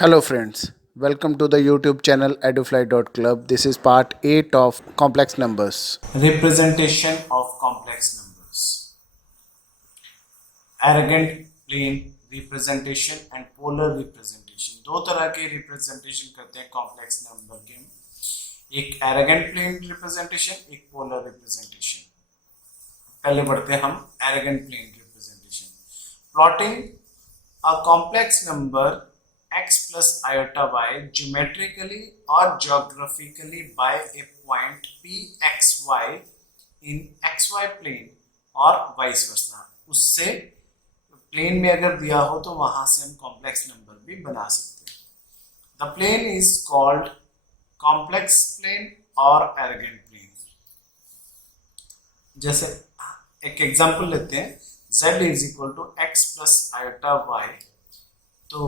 Hello friends, welcome to the YouTube channel edufly.club. This is part 8 of complex numbers. Representation of complex numbers. Arrogant plane representation and polar representation. दो तरह के representation करते हैं complex number के, एक arrogant plane representation, एक polar representation. पहले बढ़ते हैं हम arrogant plane representation. Plotting a complex number x plus iota y geometrically or geographically by a point pxy in xy plane और vice versa. उससे प्लेन में अगर दिया हो तो वहां से हम कॉम्प्लेक्स नंबर भी बना सकते हैं. The plane is called complex plane और एरोगेंट प्लेन. जैसे एक एग्जांपल लेते हैं, z is equal to x plus iota y. तो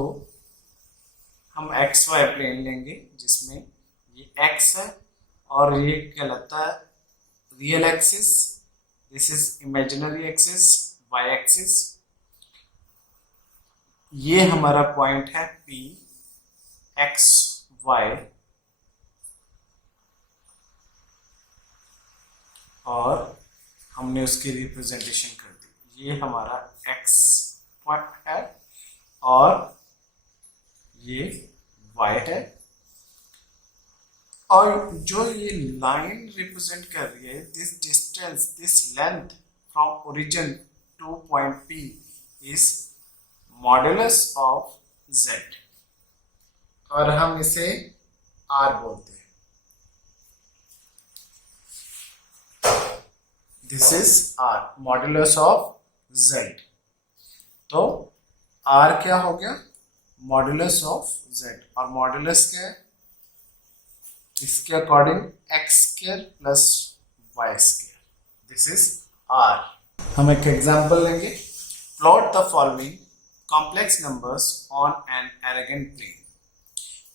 हम एक्स वाई प्लेन लेंगे जिसमें ये x है और ये कहलाता है real axis, this is imaginary axis y axis. ये हमारा पॉइंट है P एक्स वाई और हमने उसकी रिप्रेजेंटेशन कर दी. ये हमारा x पॉइंट है और ये y है, और जो ये लाइन रिप्रेजेंट कर रही है, this distance, this length from origin to point P is modulus of z और हम इसे r बोलते हैं. This is r, modulus of z. तो r क्या हो गया? Modulus of z. और मॉडुलस क्या है? इसके according x square plus y square. This is r. हम एक एग्जांपल लेंगे. Plot the following complex numbers on an arrogant plane.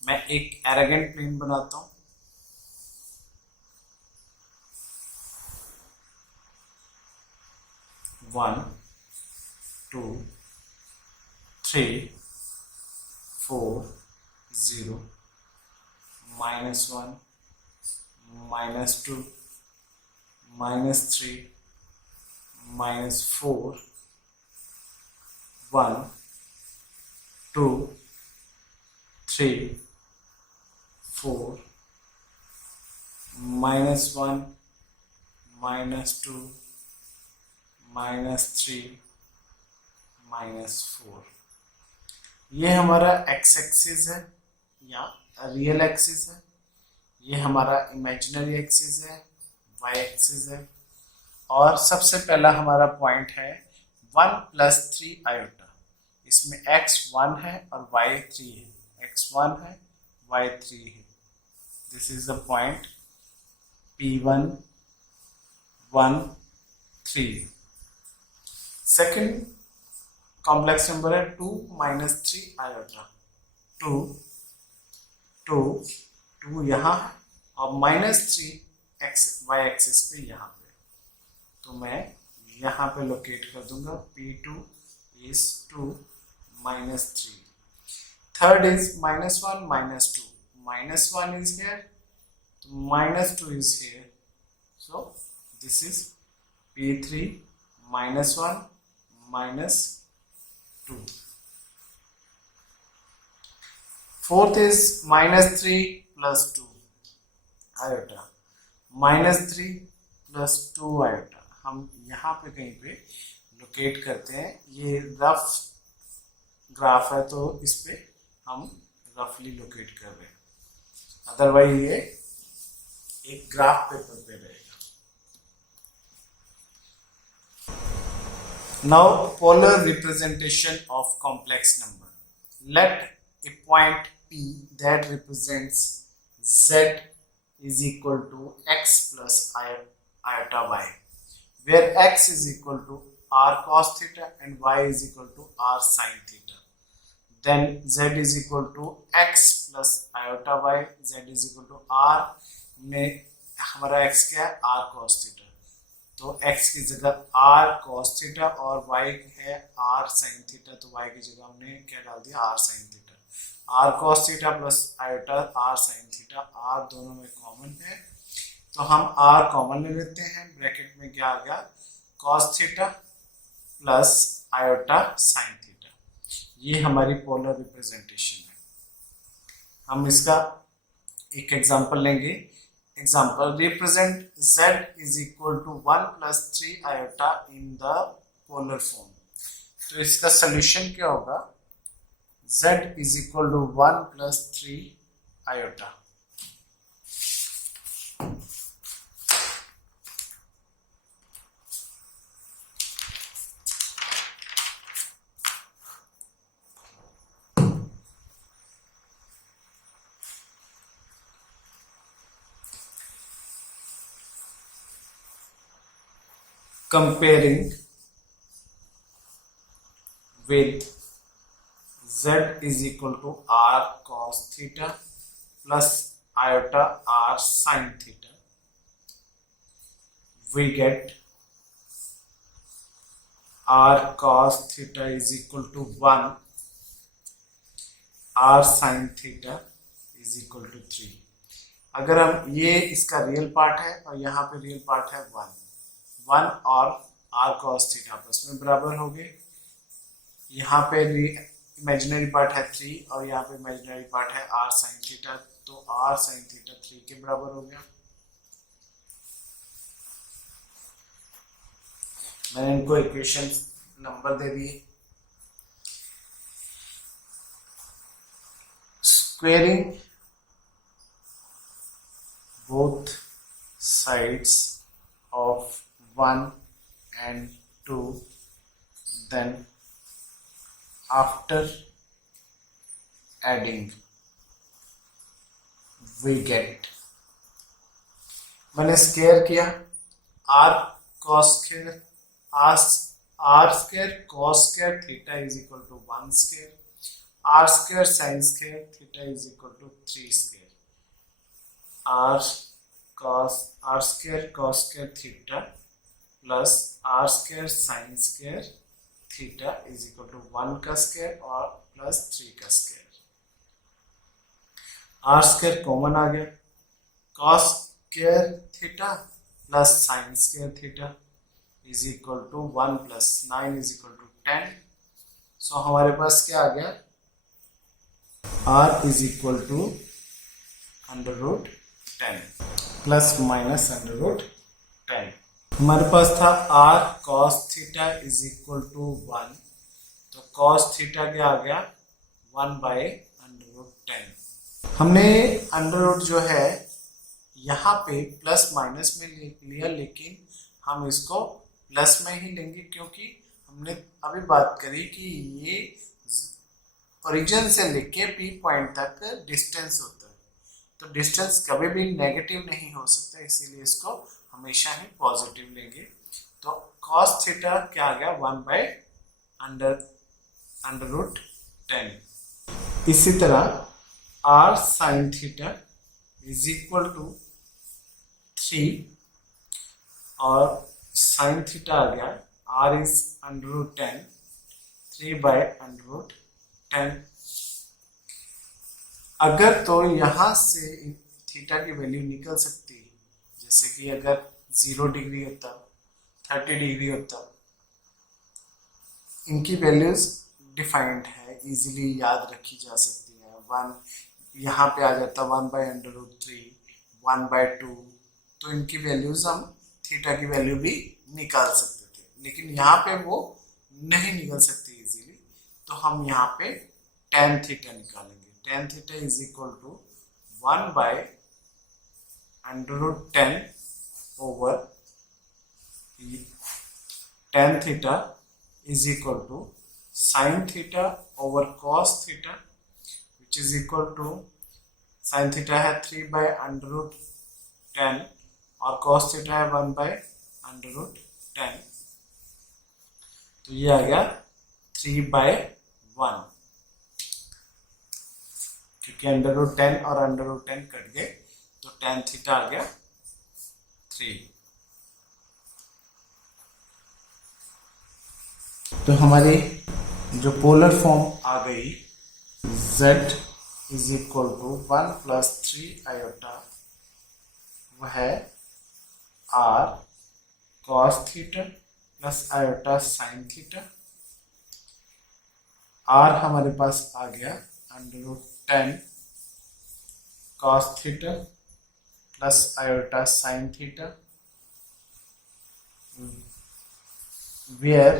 मैं एक arrogant plane बनाता हूं. One, two, three, four, zero, minus one, minus two, minus three, minus four, one, 2, 3, 4, -1, -2, -3, -4. ये हमारा x axis है या रियल एक्सिस है. ये हमारा इमेजिनरी एक्सिस है, y एक्सिस है. और सबसे पहला हमारा पॉइंट है 1 + 3 आयोटा. इसमें x1 है और y3 है. x1 है, y3 है. This is the point P1 1 3. Second complex number है 2 - 3 आयोटा. 2 यहाँ है और -3 y एक्सिस पे यहाँ पे. तो मैं यहाँ पे लोकेट कर दूंगा. P2 is 2 - 3. Third is -1 - 2. -1 is here, -2 is here. So this is P3 -1 -2. Fourth is -3 + 2 iota. -3 + 2 iota. हम यहाँ पे कहीं पे लोकेट करते हैं. ये रफ ग्राफ है तो इस पे हम रफली लोकेट कर रहे हैं, अदरवाइज ये एक ग्राफ पेपर पे रहेगा. Now polar representation of complex number. Let a point P that represents z is equal to x plus iota y, where x is equal to r cos theta and y is equal to r sin theta. Then z is equal to x plus iota y, z is equal to r में हमारा x क्या है? r cos theta. तो x की जगह r cos theta और y है r sin theta. तो y की जगह हमने क्या डाल दिया? r sin theta. R cos theta plus iota r sine theta, r दोनों में कॉमन है तो हम आर कॉमन ले लेते हैं। ब्रैकेट में क्या आ गया, cos theta plus iota sine theta. ये हमारी पोलर रिप्रेजेंटेशन है। हम इसका एक एग्जांपल लेंगे। Example, represent z is equal to 1 plus 3 iota in the polar form. तो इसका सोल्यूशन क्या होगा, z is equal to 1 plus 3 iota. Comparing with z is equal to r cos theta plus iota r sin theta, we get r cos theta is equal to 1, r sin theta is equal to 3। अगर हम ये इसका real part है और यहाँ पे real part है 1 और r cos थीटा आपस में बराबर हो गए। यहाँ पे इमेजिनरी पार्ट है 3 और यहाँ पे इमेजिनरी पार्ट है r sin थीटा, तो r sin थीटा 3 के बराबर हो गया। मैंने इनको इक्वेशन नंबर दे दिए। Squaring both sides of 1 and 2, then after adding we get, मैंने स्क्वायर किया r cos square r square cos square theta is equal to 1 square, r square sin square theta is equal to 3 square, r square cos square theta plus r square sin square theta is equal to 1 का square और plus 3 का square. r square common आ गया, cos square theta plus sin square theta is equal to 1 plus 9 is equal to 10। So हमारे पास क्या आ गया, r is equal to under root 10 plus minus under root 10। हमारे पास था r cos theta is equal to 1, तो cos theta क्या आ गया 1 बाय अंडर रूट 10। हमने अंडर रूट जो है यहाँ पे प्लस माइनस में लिया, लेकिन हम इसको प्लस में ही लेंगे क्योंकि हमने अभी बात करी कि ये ओरिजिन से लेके पी पॉइंट तक डिस्टेंस होता है, तो डिस्टेंस कभी भी नेगेटिव नहीं हो सकता, इसीलिए इसको हमेशा ही पॉजिटिव लेंगे। तो cos थीटा क्या आ गया 1 बाय अंडर रूट 10। इसी तरह r sin theta is equal to 3 और sin थीटा आ गया r is under root 10 3 by under root 10। अगर तो यहाँ से थीटा की वैल्यू निकल सकती है, जैसे कि अगर 0 डिग्री होता 30 डिग्री होता, इनकी वैल्यूज डिफाइंड है, इजीली याद रखी जा सकती है। 1 यहाँ पे आ जाता 1 बाय अंडर रूट 3 1 बाय 2, तो इनकी वैल्यूज हम थीटा की वैल्यू भी निकाल सकते थे, लेकिन यहाँ पे वो नहीं निकल सकती इजीली, तो हम यहाँ पे tan थीटा निकालेंगे। tan theta is equal to 1 by under root 10 over tan theta is equal to sin theta over cos theta which is equal to sin theta है 3 बाय अंडर रूट 10 और cos theta है 1 by under root 10, तो ये आ गया 3 bye 1, क्योंकि under root 10 और under root 10 cut गए, तो tan थीटा आ गया 3। तो हमारी जो पोलर फॉर्म आ गई z is equal to 1 plus 3 iota, वह है r cos theta plus iota sine theta. R हमारे पास आ गया √10 cos theta plus iota sine theta, where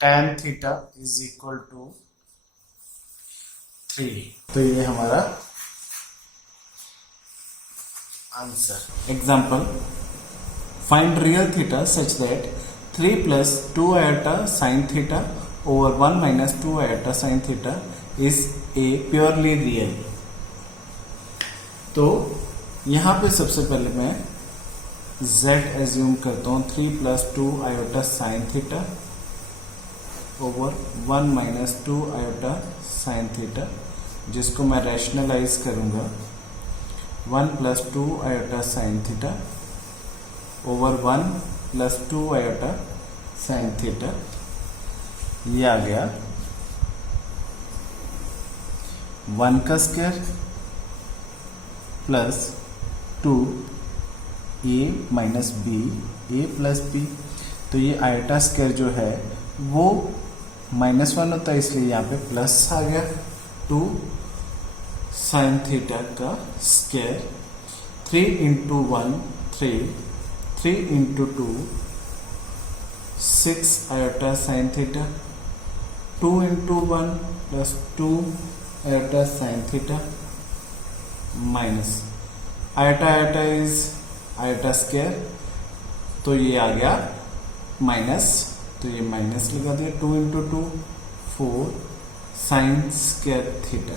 tan theta is equal to 3। तो ये हमारा answer. Example, find real theta such that 3 plus 2 iota sine theta over 1 minus 2 iota sine theta is a purely real. तो यहाँ पे सबसे पहले मैं z assume करता हूँ 3 plus 2 iota sine theta over 1 minus 2 iota sine theta, जिसको मैं रैशनलाइज करूँगा 1 plus 2 iota sine theta over 1 plus 2 iota sine theta. ये आ गया 1 का square plus 2 a minus B A plus B. तो ये आयोटा स्क्वायर जो है वो -1 होता है, इसलिए यहाँ पे प्लस आ गया 2 साइन थीटा का square, 3 into 1 3 into 2 6 iota sine theta, 2 into 1 plus 2 iota sine theta minus iota iota is iota square, तो ये आ गया माइनस, तो ये माइनस लगा दिया, 2 इंटू 2 4 साइन स्क्वायर थीटा।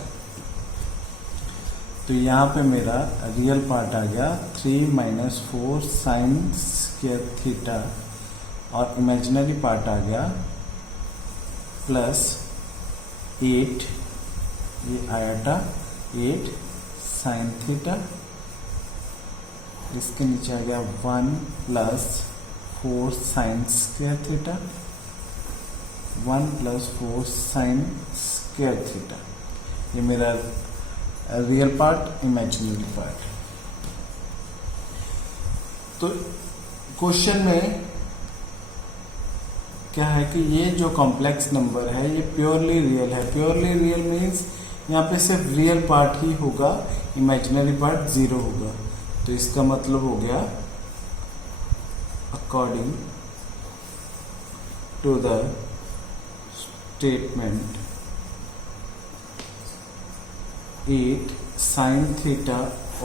तो यहाँ पे मेरा रियल पार्ट आ गया 3 माइनस 4 साइन स्क्वायर थीटा, और इमेजिनरी पार्ट आ गया प्लस 8, ये आयोटा 8 साइन थीटा, इसके नीचे आ गया 1 plus 4 sine square theta, 1 plus 4 sine square theta. ये मेरा रियल पार्ट, इमेजिनरी पार्ट। तो क्वेश्चन में क्या है कि ये जो कॉम्प्लेक्स नंबर है ये प्योरली रियल है। प्योरली रियल मीन्स यहाँ पे सिर्फ रियल पार्ट ही होगा, इमेजिनरी पार्ट 0 होगा। तो इसका मतलब हो गया according to the statement 8 sin theta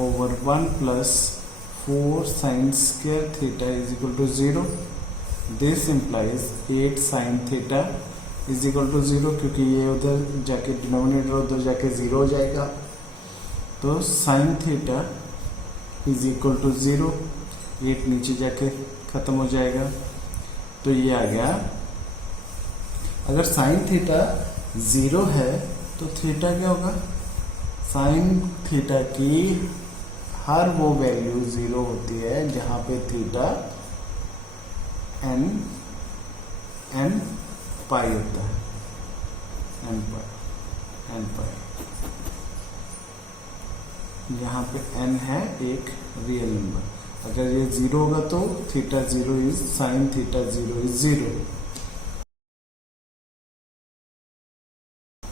over 1 plus 4 sin square theta is equal to 0. This implies 8 sin theta is equal to 0, क्योंकि ये उधर जाके डिनोमिनेटर उधर जाके 0 हो जाएगा। तो sin theta is equal to 0, 8 नीचे जाके खत्म हो जाएगा। तो ये आ गया, अगर साइन थीटा 0 है तो थीटा क्या होगा, साइन थीटा की हर वो वैल्यू 0 होती है जहां पे थीटा n पाई होता है, n पाई। यहाँ पे n है एक रियल नंबर। अगर ये 0 होगा तो theta 0 is sine theta 0 is 0।